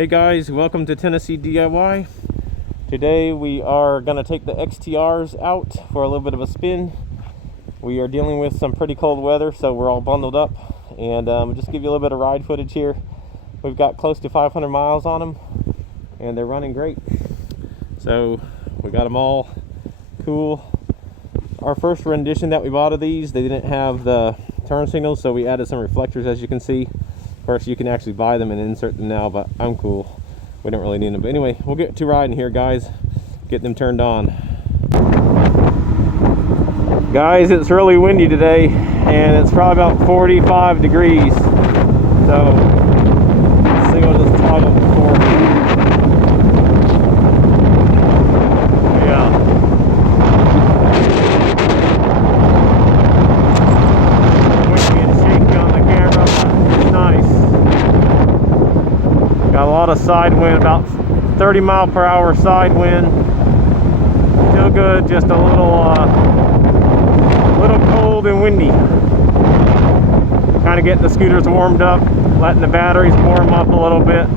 Hey guys, welcome to Tennessee DIY. Today we are going to take the XTRs out for a little bit of a spin. We are dealing with some pretty cold weather, so we're all bundled up, and just give you a little bit of ride footage here. We've got close to 500 miles on them, and they're running great. So we got them all cool. Our first rendition that we bought of these, they didn't have the turn signals, so we added some reflectors, as you can see. Of course, you can actually buy them and insert them now, but I'm cool. We don't really need them. But anyway, we'll get to riding here, guys. Get them turned on. Guys, it's really windy today, and it's probably about 45 degrees. So, let's see, I'll just toggle before. Yeah. Windy and shaky on the camera. It's nice. Got a lot of side wind, about 30 mile per hour side wind. Still good, just a little cold and windy. Kind of getting the scooters warmed up, letting the batteries warm up a little bit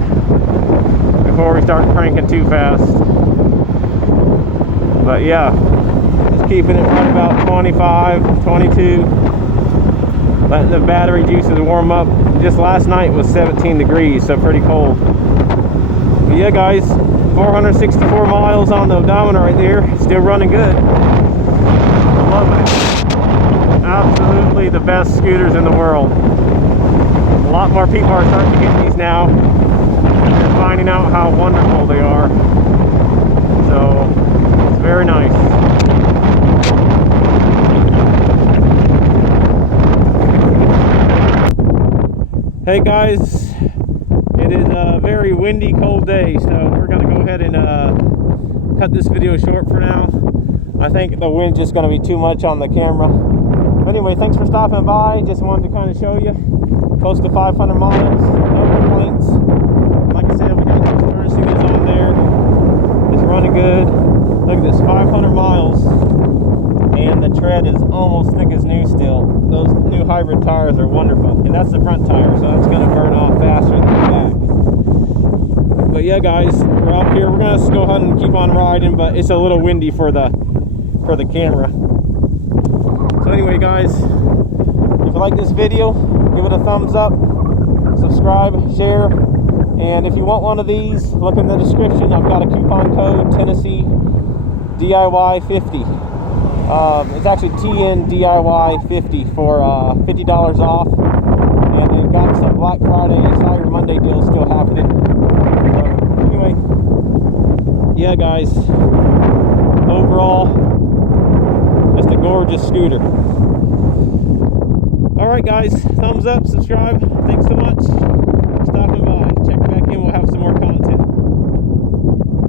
before we start cranking too fast. But yeah, just keeping it right about 25, 22. Letting the battery juices warm up. Just last night was 17 degrees, so pretty cold. But yeah, guys, 464 miles on the odometer right there. Still running good. I'm loving it. Absolutely the best scooters in the world. A lot more people are starting to get these now. They're finding out how wonderful they are. So, it's very nice. Hey guys, it is a very windy, cold day, so we're going to go ahead and cut this video short for now. I think the wind's just going to be too much on the camera. Anyway, thanks for stopping by. Just wanted to kind of show you. Close to 500 miles, no complaints. Like I said, we got those turn signals on there. It's running good. Look at this, 500 miles. And the tread is almost thick as new still. Those new hybrid tires are wonderful. And that's the front tire, so that's going to burn off faster than the back. But yeah, guys, we're out here. We're going to go ahead and keep on riding, but it's a little windy for the camera. So anyway, guys, if you like this video, give it a thumbs up, subscribe, share, and if you want one of these, look in the description. I've got a coupon code, Tennessee DIY 50. It's actually TN DIY 50 for $50 off, and they've got some Black Friday, Cyber Monday deals still happening. So anyway, yeah, guys, overall, just a gorgeous scooter. Alright guys, thumbs up, subscribe, thanks so much.